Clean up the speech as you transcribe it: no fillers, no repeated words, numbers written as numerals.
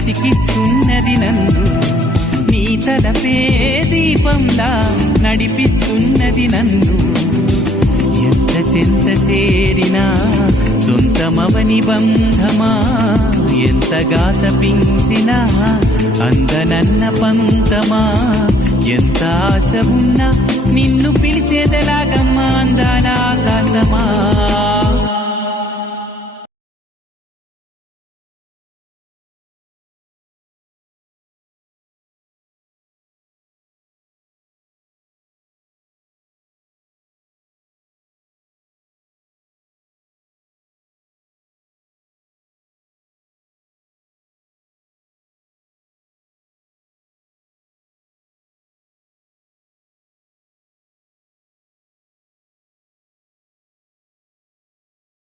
బ్రతికిస్తున్నది నన్ను, నీ తలపే దీపంలా నడిపిస్తున్నది నన్ను. ఎంత చెంత చేరినా సొంతమవని బంధమా, ఎంతగా తపించినా అందనన్న పంతమా. ఎంత ఆశ ఉన్నా నిన్ను పిలిచేదలాగమ్మా అందాల ఆకాశమా.